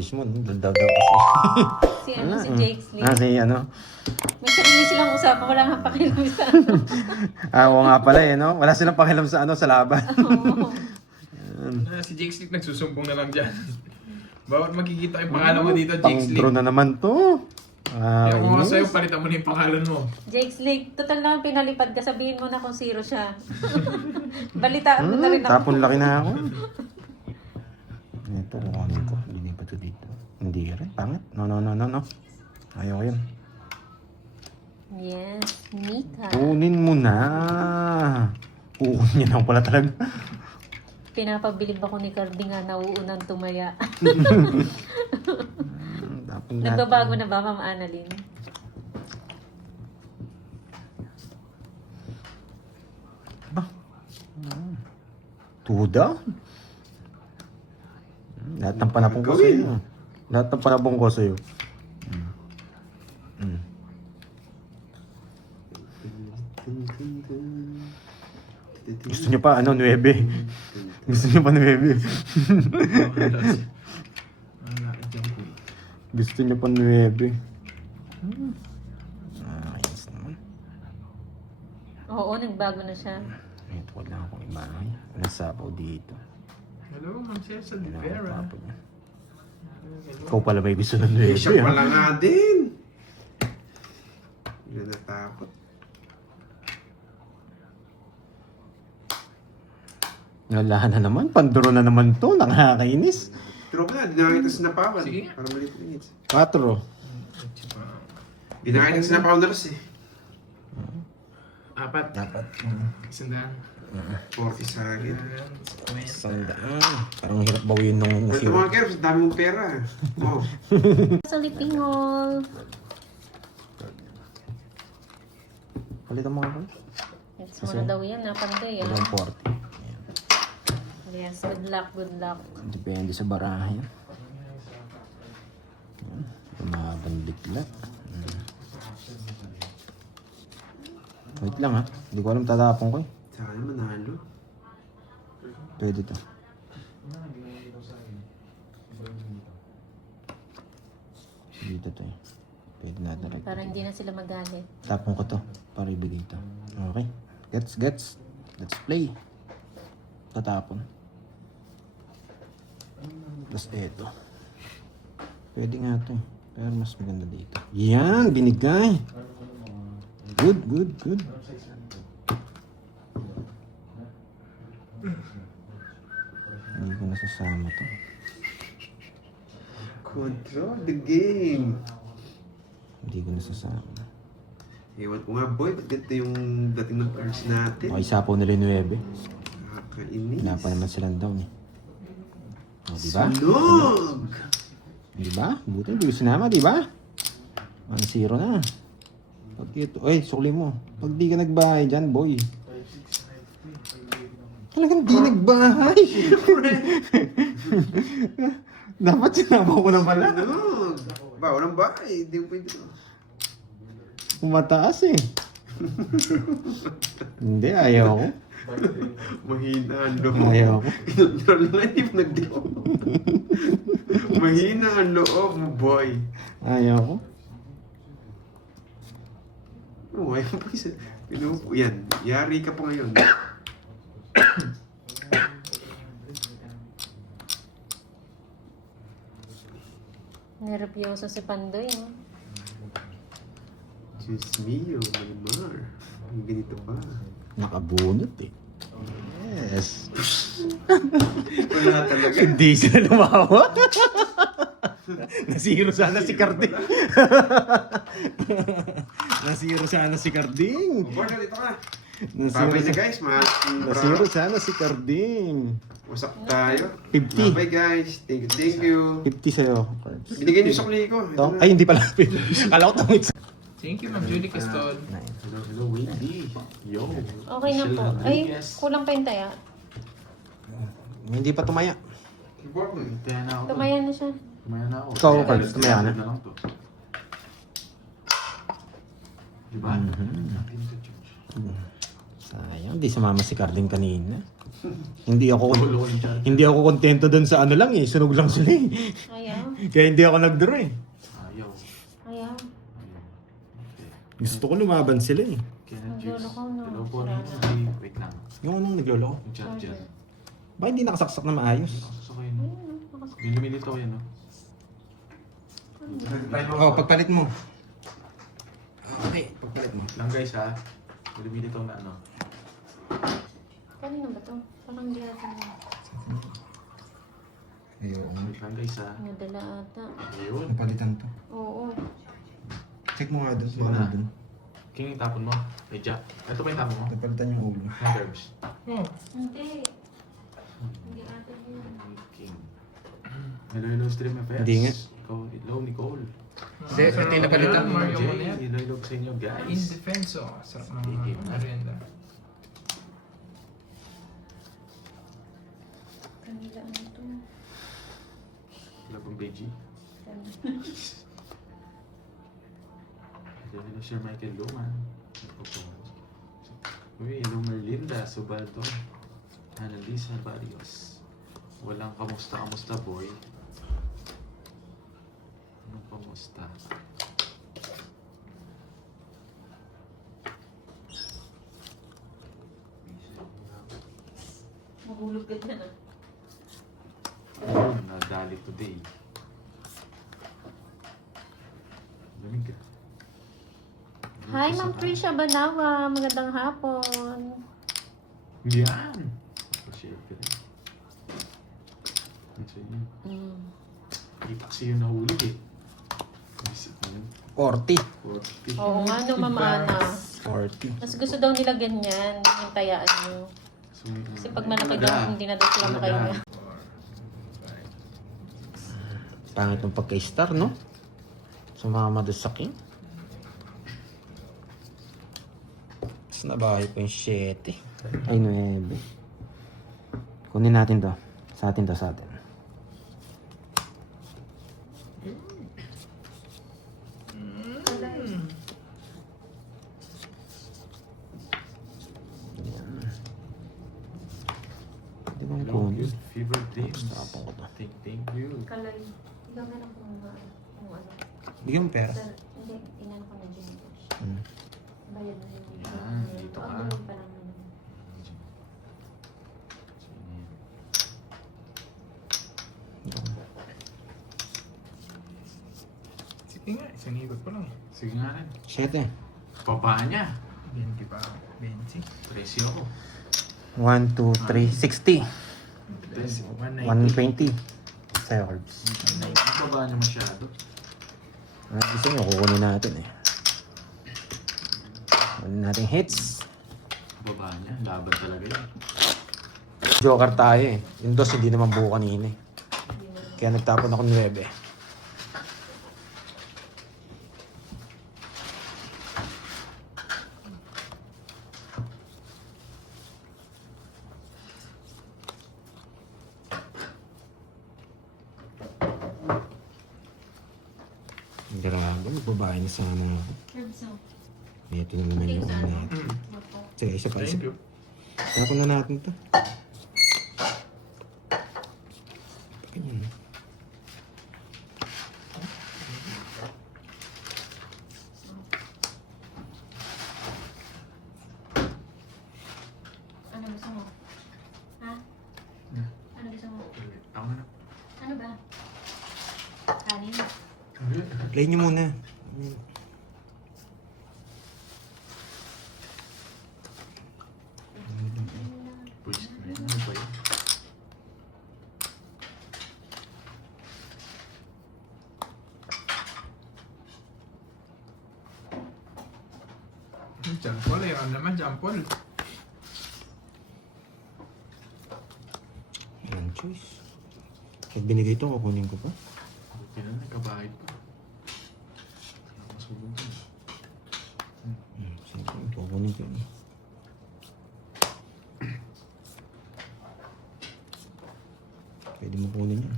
face mo. Daw kasi. Si si Jake Lee. Si ano? May sarili silang usapan, wala nga pakialam sa Oo nga pala no? Wala silang pakialam sa sa laban. Si Jake Slick nagsusumbong na lang dyan. Bawat makikita yung pangalan mo dito, Jake Slick. Pang-draw na naman to. Kaya kung ako sa'yo, palitan mo na yung pangalan mo. Jake Lee, total naman pinalipad ka, sabihin mo na kung zero siya. Balitaan mo na rin ako. Tapon laki na ako. Ito, kukunin ko. Hindi pa ito dito. Hindi rin. Pangit. No. Ayaw ko yun. Yes, Mika. Kunin mo na. Kukunin niya lang pala talaga. Pinapabilib ako ni Cardi nga, nauunang tumaya. Tapon natin. Nagbabago na ba, Ma'am Annalyn? Ba? Tuda? Lahat ng panapong ko sa'yo. Lahat ng panapong ko sa'yo. Gusto niyo pa, 9? Gusto niyo pa 9? Gusto niyo pa 9? Ayos naman. Oo, nagbago na siya. Ito, wala akong imahe. Nasapaw dito. Hello, Ma'am Cesar de Wala Vera. akong papo niya. Ikaw pala may gusto ng 9. Siya pala nga din. Hindi natakot. Wala na naman. Panduro na naman to. Nakakainis. Pero ka, di nakakita sinapawan. Sige. Para malit-lit. 4. Di nakakita sinapawan na rin eh. Apat. Dapat. Sandaan. 40 sa akin. Sandaan. Parang hirap bawin nung Ito mga kerps, dami mong pera. Oh. Sa Lipingol. Palitan mo ako. It's mo na daw yan, napanday. Walang 40. Yes, good luck, good luck. Depende sa barahe. Bumabandiklat. Wait lang ha. Hindi ko alam tatapon ko eh. Sana manalo. Pwede to. Dito to eh. Pwede na direct. Para hindi na sila magalit. Tapon ko to. Para ibigay to. Okay. Gets. Let's play. Tatapon. Tapos eto. Pwede nga to. Pero mas maganda dito. Yan! Binigay! Good. Hindi ko nasasama to. Control the game. Hindi ko nasasama. Ewan ko nga boy, ba't ganito yung dating ng cards natin? Okay, sapaw nila yung 9. Nakakainis. Wala pa naman silang down eh. O, diba? Sunog! Diba? Buti hindi ko sinama, diba? 1-0 na. Pag ito, sukli mo. Pag di ka nagbahay dyan, boy. Talagang di nagbahay. Dapat sinama ko na pala. Sunog! Ba, walang bahay. Hindi ko pwede to. Umataas eh. Hindi, ayaw ko. Mahina ang loob. Ayaw ko. Control na, hindi mo nag-loob. Mahina ang loob mo, boy. Ayaw ko. Oh, ayaw pa isa. Yan, yari ka pa ngayon. Nervyoso si Pandoy, no? Diyos mio, Maymar. Ang ganito pa. Nakabunot eh. Yes. Wala talaga. Hindi sila lumawa. Nasiro sana si Carding. Nasiro sana si Carding. Boy, dito ka. Nasiro, Babay na guys, nasiro sana si Carding. Usap tayo. 50. Bye guys. Thank you. 50 sa'yo. Binigay niyo sa kuli ko. Ito? Ay, hindi pala. Kala ko tamik. Thank you, Ma'am Julie Caston. Hello, Wendy. Yo. Okay na po. Ay, kulang pa yung taya. Hindi pa tumaya. Tumaya na siya. Ikaw, Carlos, tumaya ka na. Diba? Sayang, di sumama si Carding kanina. Hindi ako hindi ako kontento dun sa ano lang eh, sunog lang sila eh. Ayaw. Kaya hindi ako nag-draw eh. Ayaw. Ayaw. Gusto ko lumaban sila eh. Kenneth Naglolo ko, no? Hello po. Sira Wait lang. Yung anong naglolo? Yung charger. Bakit hindi nakasaksak na maayos? Nakasasakay na. Yung lumilitaw yan, no? Oh, pagpalit mo. Okay, pagpalit mo. Wait lang guys ha. Yung lumilitaw na ano. Kanina ba to? Parang hindi natin na. Ayun. Wait lang guys ha. Nadala ata. Ayun. Napalitan to. Oo. Check mo nga dun. Sige Ano na. dun. King yung tapon mo. May jack. Ito pa yung tapon mo. Napalitan yung ulo. Mga herbs. Hindi. Hindi ata yun. King. Hello, Stream FS. Hindi nga. Ikaw, hello, Nicole. Hindi, ito yung napalitan. Mario Jay, Monet. hello sa inyo In guys. defense, oh. Sarap ng Sige. merienda. Kanila ano to? Hello, pang Beji. Hello, Sir Michael Luman. Uy, hello, Merlinda Subaldo. Annalisa Barrios. Walang kamusta boy. Anong kamusta? Mahulog ka dyan ah. Ayun, nadali today. Lamig ka. Hi, Ma'am Prisha Banawa. Magandang hapon. Yan! Appreciate ko rin. Ano sa inyo? Hindi pa kasi yung nahuli eh. Isip mo yun. 40. 40. Oo nga, no, Ma'am Ana. 40. Mas gusto daw nila ganyan, yung tayaan nyo. So, Kasi pag malaki daw, hindi na daw sila makahinga. Pangit ng pagka-star, no? Sumama doon sa king. Tapos nabahay pa yung 7. Ay, 9. Kunin natin to. Sa atin to, sa atin. Hindi ko Hello, kunin. good fever dreams. Tapon ko to. Thank you. Kalay. Ikaw meron kung ano. Bigyan mo pera. Hindi, inan ko na dyan. Hmm. Bayad na yun. Yan, dito ka. Pag-uwi pa lang naman. Sige nga, isang ikot pa lang. Sige nga rin. 7. Baba niya. 20 pa. 20. Presyo ako. 1, 2, 3, 60. 190. 120. Sa'yo, Herbs. Baba niya masyado. Ano gusto nyo? Kukunin natin eh. Kunin natin hits. Baba niya. Laban talaga yun. Joker tayo eh. Yung dos hindi naman buo kanina eh. Kaya nagtapon ako ng 9. Grabe, magbabae na sana ako. Herbs, oh. Ito na naman yung ano natin. Sige, isa pa, isa Thank pa. you. Tapon na natin to. Ganyan. Ano gusto mo? Ha? Ano gusto mo? Ako na. Ano ba? Kanin? Play nyo muna. Push na yun. Ano ba yun? Jampol eh. Ano naman, jampol. Walang choice. Pag binigay ito, kukunin ko pa. Buti na nagkabahay pa. Masunog na. Sige, kukunin ko yun. Pwede mo kunin yan.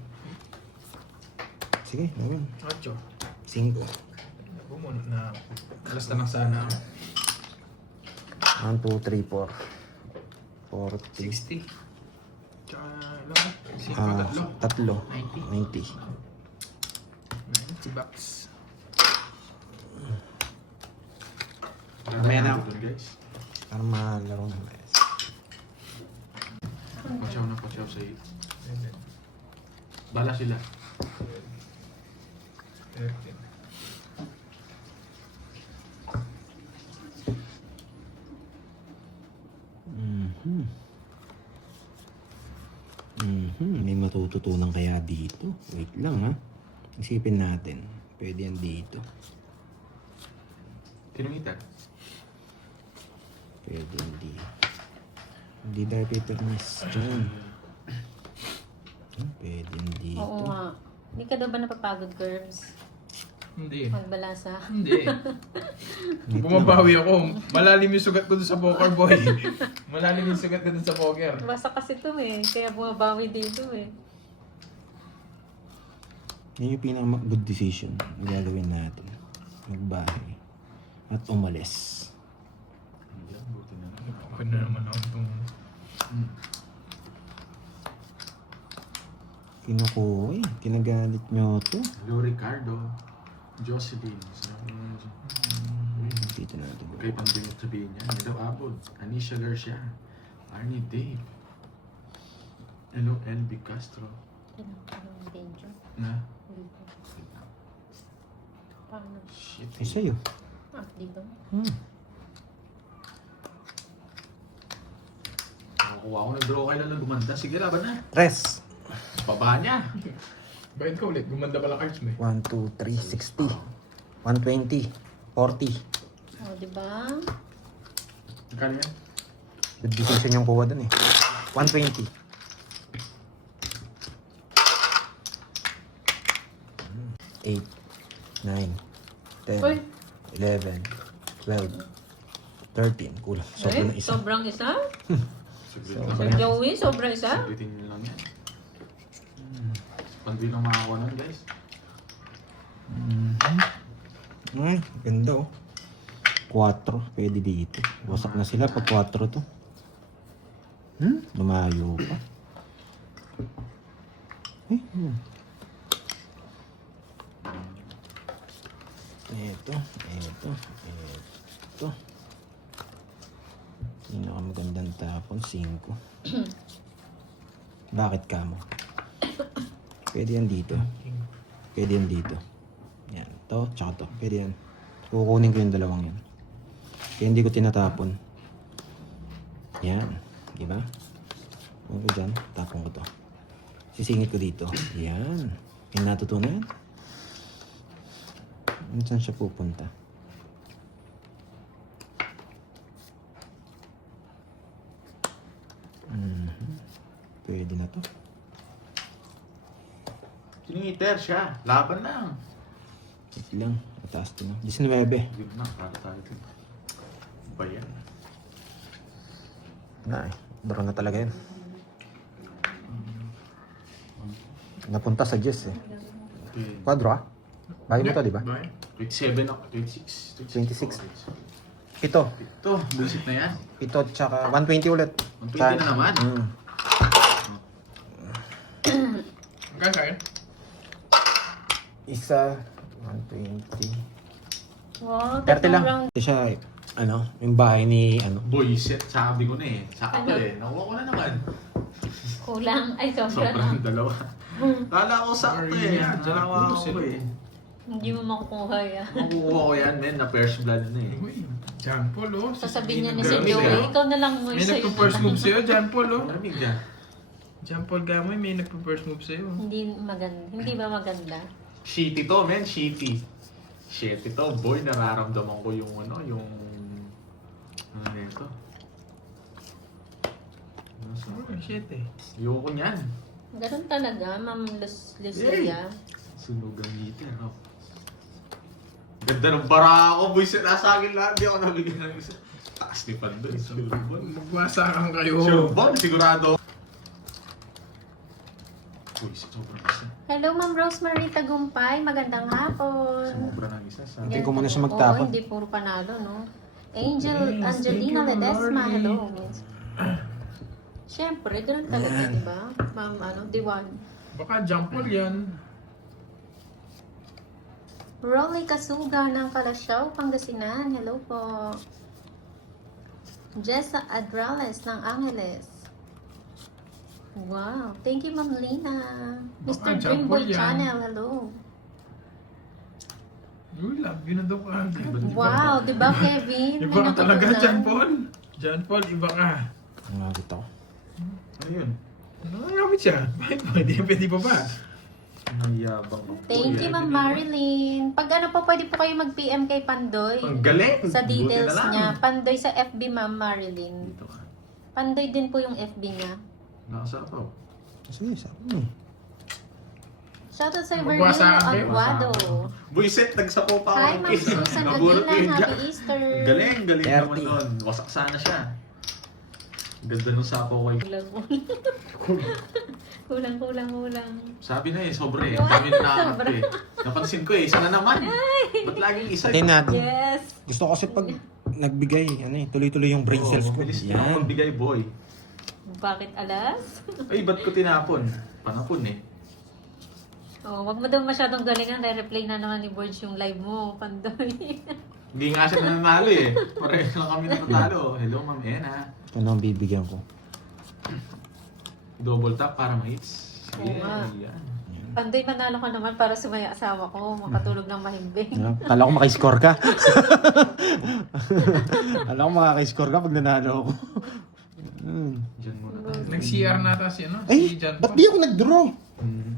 Sige, gawin. 8. 5. Bumuno na. Alas na lang sana. 1, 2, 3, 4. 40. 60. Tsaka, alam mo, 5, 3. Tatlo. 90. 90 bucks. Mamaya na. Doon, guys. Para malaro na mais. Pachaw sa iyo. Bala sila. 13. May matututunan kaya dito. Wait lang ha. Isipin natin. Pwede yan dito. Kinungita. Pwede yan dito. Hindi dahil paper miss. Diyan. Pwede yan dito. Oo nga. Hindi ka daw ba napapagod, Curbs? Hindi. Magbalasa. Hindi. Wait lang. Bumabawi ako. Malalim yung sugat ko dun sa poker, boy. Malalim yung sugat ko dun sa poker. Basta kasi ito eh. Kaya bumabawi dito eh. Yan yung pinaka-good decision na gagawin natin. Magbahay. At umalis. Okay na naman ako itong... Kinukuha eh. Kinagalit nyo to. Hello, Ricardo. Jocelyn. Sabi mo dyan. Dito natin. Kay Pandemot sabihin niya. Hello, Abod. Anisha Garcia. Arnie Dave. Hello, LB Castro. Anong danger? Na? Dito. Paano? Shit. Ay, sa'yo. Ah, dito. Nakakuha ko ng draw kailan lang gumanda. Sige, laban na. Tres. Baba niya. Bayad ka ulit. Gumanda pala cards mo eh. 1, 2, 3, 60. 120. 40. O, diba? Kano yan? Good decision yung kuha dun eh. 120. 8, 9, 10, Uy! 11, 12, 13. Kulang. Sobrang na isa. Sobrang isa? Saglit So, lang. Sir Joey, sobrang isa? Saglitin nyo lang yan. Pandoy lang makakuha nun, guys. Ay, ganda oh. 4. Pwede dito. Wasak na sila pag 4 to. Lumayo pa. Ito. Pinakamagandang tapon, 5. Bakit ka mo? Pwede yan dito. Pwede yan dito. Yan. To, tsaka to. Pwede yan. Kukunin ko yung dalawang yan. Kaya hindi ko tinatapon. Yan. Diba? Ano ko dyan? Tapon ko to. Sisingit ko dito. Yan. Yung natutunan. Saan siya pupunta? Pwede na to. Siningiter siya. Laban lang. Wait lang. Mataas to na. 19. Yun na, para tayo ito. Ba yan? Na eh. Draw na talaga yun. Napunta sa Jess eh. Okay. Quadro ah. Bahay mo to, di ba? Bayad? 27 ako. 26. 26. Ito. Ito, bullshit na yan. Ito tsaka 120 ulit. 120 na naman. Magkano sa'yo? Isa. 120. Wow, 30 lang. round. Ito siya, ano, yung bahay ni, ano. Boy, set, sabi ko na eh. Sakto Ano? eh. Nakuha ko na naman. Kulang. Ay, sobra na. Sobrang dalawa. Kala ko sakto eh. Maria, Nakawa Jalapenos ko eh. eh. Hindi mo makukuha yan. Makukuha ko yan, men, na first blood na eh. Uy, John Paul oh. Sasabihin niya ni Gamoy Sir Gamoy Joey, ah. ikaw na lang mo May sa'yo. nagpo-first move sa'yo, John Paul oh. Malamig dyan. John Paul Gamoy, may nagpo-first move sa'yo. Hindi maganda. Hindi ba maganda? Shitty to, men. Shitty. Shitty to. Boy, nararamdaman ko yung ano, yung... Ano nito? Oh, shit eh. Ayoko niyan. Ganun talaga, Ma'am Lucia. Sunugang ngiti, ano? Ganda ng bara ako, boy. Sinasagin lahat. Di ako nabigyan ng isa. Taas ni Pandoy. Surbon. Magwasakan kayo. Surbon, sigurado. Uy, sobrang isa. Hello, Ma'am Rosemary Tagumpay. Magandang hapon. Sumobra ng isa sa... Hindi ko muna siya Oo, magtapon. hindi puro panalo, no? Angelina Ledesma, hello. Siyempre, ganun talaga, di ba? Ma'am, Diwan. Baka jump ball yan. Rolly Kasuga ng Kalasyaw, Pangasinan. Hello po. Jessa Adrales ng Angeles. Wow. Thank you, Ma'am Lina. Baka Mr. jump Dreamboy ball yan. Channel. Hello. Uy, love you na daw ka. Wow. Di ba, Kevin? Iba ka talaga, natutunan. John Paul. John Paul, iba ka. Nangagit ako. Ano yun? Nangangamit siya. Bakit ba? Hindi pwede pa ba? Mayabang ako. Thank you, Ma'am Marilyn. Pag ano po, pwede po kayo mag-PM kay Pandoy. Ang galing! Sa details Buti na lang. niya. Pandoy sa FB, Ma'am Marilyn. Dito ka. Pandoy din po yung FB niya. Nakasapaw. Sige, sabi mo. Shoutout sa Magbuha Virgilio sa akin. Aguado. Buisit, nagsapaw pa ako. Hi, Ma'am Susan Nabulot ko Aguilan. yung Happy jack. Easter. Galing naman 30. doon. Wasak sana siya. Ganda nung sapaw kay... Kulang. Sabi na sobre. Sabi na nahanap ko eh. Napansin ko eh, isa na naman. Ba't laging isa? Patayin natin. Yes. Gusto ko kasi pag nagbigay, tuloy-tuloy yung brain cells ko. Bilis niya Yan. magbigay, boy. Bakit alas? Ay, ba't ko tinapon? Panapon eh. Oh, wag mo daw masyadong galingan. Re-replay na naman ni Borge yung live mo, Pandoy. Hindi nga siya nananalo eh. Pareho lang kami natatalo. Hello, Ma'am Ena. Ito na ang bibigyan ko. Double tap para ma-hits. Oo nga. Yan. Pandoy, manalo ka naman para sumaya asawa ko. Makatulog ng mahimbing. Kala ko makiscore ka. Kala ko makakiscore ka pag nanalo ako. Diyan muna tayo. Nag-CR nata si, ano? Ay, Si John ba't Paul. di ako nag-draw? Hmm.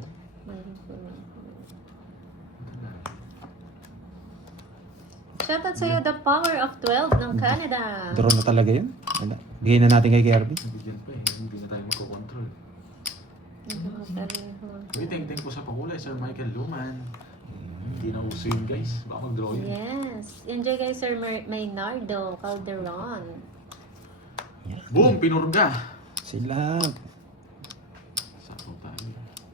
Shoutout sa'yo, The Power of 12 ng Canada. Draw na talaga yun. Wala. Bigay na natin kay Kirby. Bigyan pa eh. Hindi na tayo magkocontrol. Uy, thank po sa pakulay, Sir Michael Luman. Hindi na uso yun, guys. Baka mag-draw yun. Yes. Enjoy guys, Sir Maynardo Calderon. Boom! Pinurga! Sila. Sapaw tayo.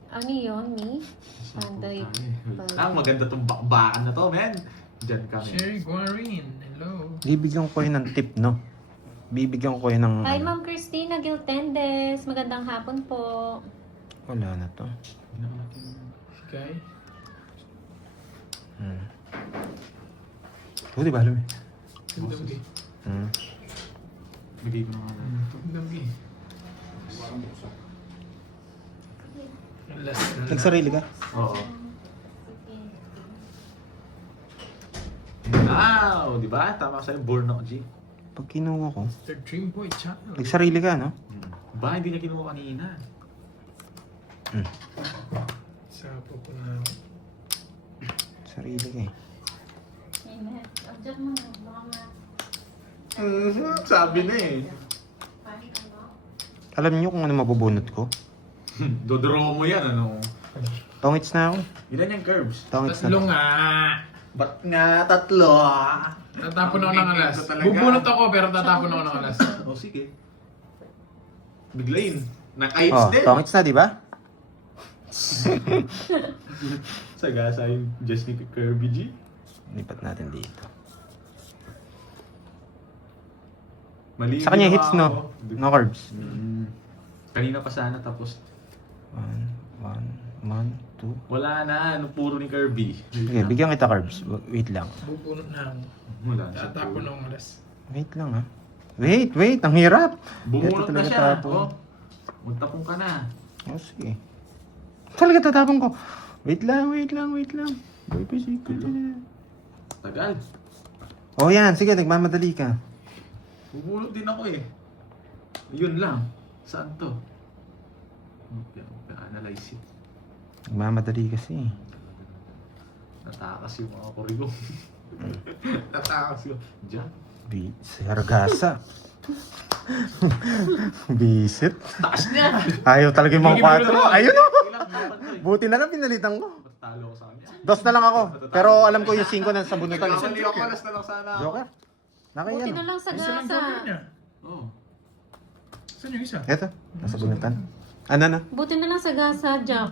Ano yun, Mi? Sapaw Pandoy. tayo. Ah, maganda tong bakbakan na to, men. Diyan kami. Sherry Guarin. Hello. Bibigyan ko kayo ng tip, no? Bibigyan ko kayo ng... Hi, Ma'am Christina Giltendes. Magandang hapon po. Wala na to. Okay. Buti ba, Lumi? Damgi. Bigay ko na nga lang. Damgi. Last na. Nagsarili ka? Oo. Wow! Di ba? Tama sa'yo, born ako, G. Pag kinuha ko, Mr. Dreamboy Channel. nagsarili ka, no? Ba, hindi niya kinuha kanina. Sapo ko na. Sarili ka eh. Amen. Abjad mo na. Baka ma... Sabi na eh. Alam niyo kung ano mabubunot ko? Dodoro mo yan, ano? Tongits na ako. Ilan yung curves? Tongits Tatlo na. nga. Ba't nga tatlo? Tatapon ako ng alas. Ito talaga. Bubunot ako pero tatapon ako ng alas. O sige. Biglayin. Naka-hits Oh, din. tongits na, di ba? Sagasa yung Just ni Kirby G. Lipat natin dito. Mali Sa kanya ginawa hits, ko. no? No carbs. Kanina pa sana tapos 1, 2. wala na. Ano puro ni Kirby. Sige, bigyan kita carbs. Wait lang. Bubunot na ako. Wala na. Tatapon ako ng alas. Wait lang, ha? Wait. Ang hirap. Bumunot Ito na talaga siya. tapon. Oh. Magtapong ka na. Oh, sige. Talaga tatapon ko. Wait lang. Boy, pasiko. Tagal. Oh, yan. Sige, nagmamadali ka. Bubunot din ako eh. Yun lang. Saan to? Okay, analyze it. Nagmamadali kasi. Natakas yung mga korigo. Natakas yung... Diyan. Sargasa. Bisit. Taas niya! Ayaw talaga yung mga 4. Ayun o. Ilang dapat to eh. Buti na lang pinalitan ko. Ba't talo ko sa kanya? 2 na lang ako. Pero alam ko yung 5 na sa bunutan. Nagkamali ako, alas na lang sana. Joker. Buti Nakayan. na lang sa Isa lang gasa. joker niya. Oo. Saan yung isa? Eto. Nasa bunutan. Ano na? Buti na lang sa gasa, Jack.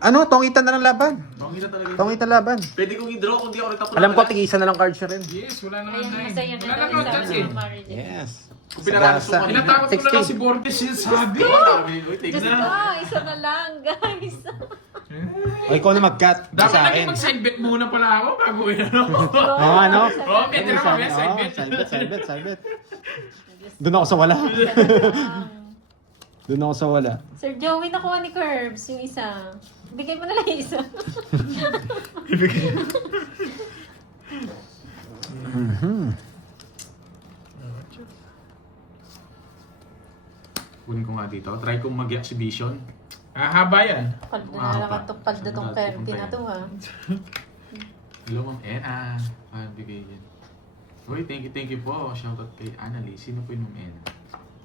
Ano? Tongitan na lang laban. Tongita talaga yun. Tongitan laban. Pwede kong i-draw kung di ako nagtapon. Alam ko, tig-isa na lang card siya rin. Yes, wala na Ayan, nga masaya eh. na Wala na daw nga chance isa, eh. Ma'am Marilyn. Yes. Kung pinakalas Sagasa. ko Tinatakot ko na lang 60. si Borges yung sabi. Sabi, uy, Diyos tignan. ko, isa na lang, guys. O, ikaw na mag-cut. Dapat Sa lagi akin. mag-side bet muna pala ako bago yun, ano? Oo, ano? Oo, may tira kami, side bet. Side bet. Doon ako sa wala. Doon ako sa wala. Sir Joey, nakuha ni Curbs yung isa. Bigay mo na lang yung isa. Kunin ko nga dito. Try kong mag-exhibition. Haba yan. Paldo na lang ang tupad na tong Kirby na to, ha. Hello, Ma'am Ena. Bigay yan. Uy, thank you po. Shoutout kay Annalie. Sino po yung Ma'am Ena?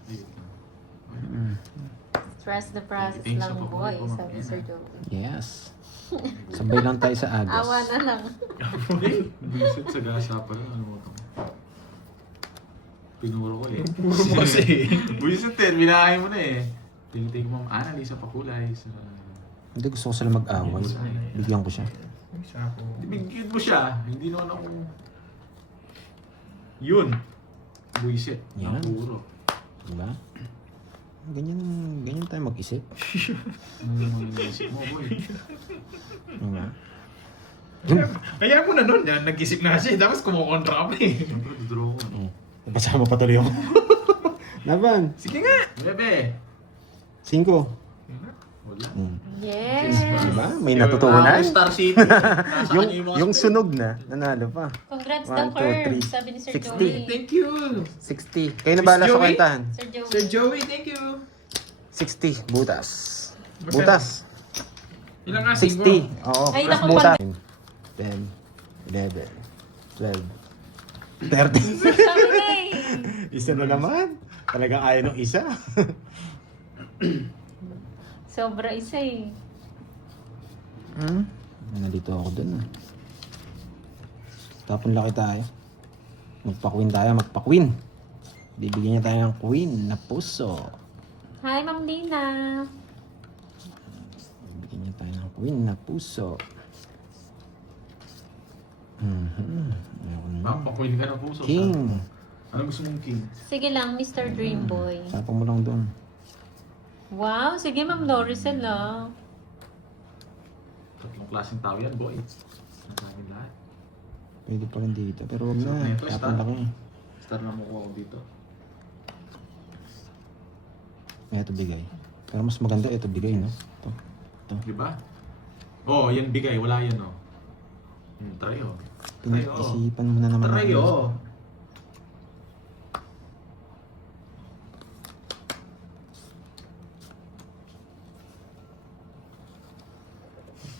Ayun. Trust the process Thanks lang, sa boy, pagkuha, sabi Ma'am Sir Ena. Joey. Yes. Sabay lang tayo sa Agos. Awa na lang. Visit sa gasa pa rin. Ano mo ito? Pinuro ko eh. Puro mo kasi. Visit eh. Binahay mo na eh. Thank you, Ma'am Annalie sa pakulay. Sa... Hindi, gusto ko sila mag-away. Bigyan ko siya. Isa ako. Bigyan mo siya. Hindi naman ako... Yun. Buisit. Yan. Puro. Diba? Ganyan tayo mag-isip. Ano isip mo, boy? Diba? Kaya mo na nun, yan, nag-isip na siya. Tapos kumukontra ka pa eh. Siyempre, dudraw ko. Napasama pa tuloy ako. Laban. Sige nga. Bebe! 5. Wala. Yes! Diba? May natutunan. Star City. Nasa yung, kanya yung mga yung sunog na, nanalo pa. Congrats 1, daw, 2, Curbs, 3, sabi ni Sir 60. Joey. Thank you. 60. Kayo na bahala sa Joey? kwentahan. Sir Joey. Sir Joey, thank you. 60. Butas. Butas. Ilang nga? 60. Oo. Ay, Plus naku, butas. 10, 11, 12, 13. Sabi na eh. Isa na naman. Talagang ayaw ng isa. Sobra isa eh. Nandito ako dun. Tapon laki tayo. Magpa-queen tayo, magpa-queen. Bibigyan niya tayo ng queen na puso. Hi, Ma'am Lina. Bibigyan niya tayo ng queen na puso. Ayoko na. Papakuin ka ng puso. King. Ano gusto mong king? Sige lang, Mr. Dreamboy. Tapon mo lang doon. Wow, sige Ma'am Loricel ah. Tatlong klaseng tao yan, boy. Nasabi lahat. Pwede pa rin dito. Pero wag Sarap na. nito, Tapon star. laki. Star na mukha ko dito. Ito bigay. Pero mas maganda ito bigay, no? Ito. Di ba? Oo, yan bigay. Wala yan, oh. Try, oh. Try, oh. Pinag-isipan mo na naman. Try, ako. oh.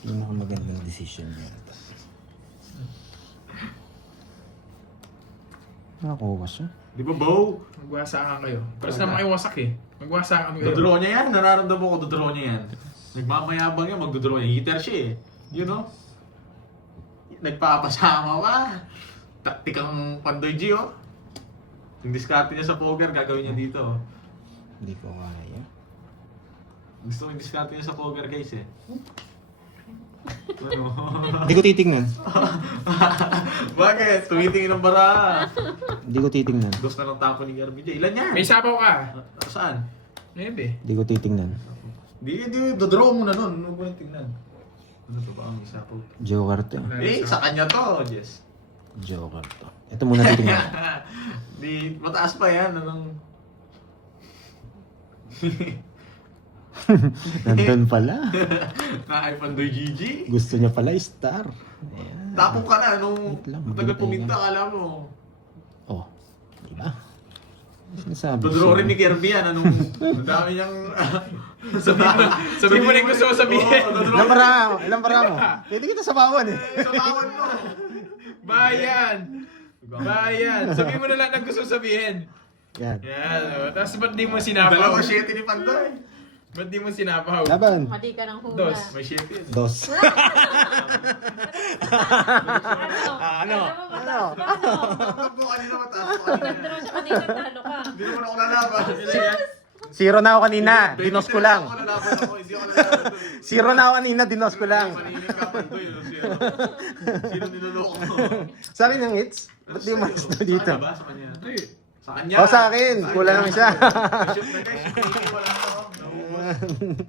Pinakamagandang decision yan. Nakakuha siya. Di ba, Bo? Magwasakan kayo. Pares na makiwasak eh. Magwasakan kayo. Dodraw niya yan. Nararamdaman ko, dodraw niya yan. Nagmamayabang yan, magdodraw niya. Hitter siya eh. You know? Nagpapasama pa. Taktikang Pandoy G, oh. Yung diskarte niya sa poker, gagawin niya dito, oh. Hindi ko kaya. Gusto ko yung diskarte niya sa poker, guys, eh. Ano? Hindi ko titingnan. Bakit? Tumitingin ang bara. Hindi ko titingnan. Dos na lang tapo ni RBJ. Ilan yan? May sapaw ka. Saan? Maybe. Hindi ko titingnan. Di, dodraw mo na nun. Ano ba yung tingnan? Ano to ba ang isa po? Joker to. Eh, sa kanya to, Jess. Joker to. Ito muna titingnan. Di, mataas pa yan. Anong... Nandun pala. Na iPhone 2 GG. Gusto niya pala star. Ayan. Tapo ka na. Nung Wait lang, tagal magbigay puminta, lang. akala mo. Oh. Diba? Sinasabi Dodraw rin ni Kirby yan. Anong... Ang dami niyang... Sabihin mo na yung gusto mo sabihin. Oo, dodraw. Ilang para mo? Ilang para mo? Pwede kita sabawan eh. Sa bawal mo. Bayan! Bayan! Sabihin mo na lang ang gusto mo sabihin. Yan. Yan. Oh. Tapos ba't di mo sinapaw? Dalawa shitty ni Pandoy. Ba't di mo sinapaw? Laban. Mali ka ng hula. Dos. May shitty yan. Dos. Ano? Ano? Ang mo kanina mataas mo kanina. Nagdraw siya kanina, talo ka. Hindi naman ako lalaban. Zero na ako kanina. Dinos ko lang. Ako lalaban ako. Hindi ako lalaban. Zero na ako kanina. Dinos ko lang. Maninit ka Pandoy. Sino niloloko mo? Sabi ng hits? Ba't di mas dito? Ano ba sa kanya? Sa kanya. Oh, sa akin. Kulang lang siya. Shoot na guys. Wala na ako. Naubos.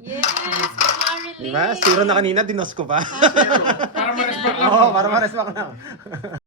Yes, Marilyn! Diba? Zero na kanina, dinos ko pa. Para ma-respect lang. Oo, para ma-respect lang.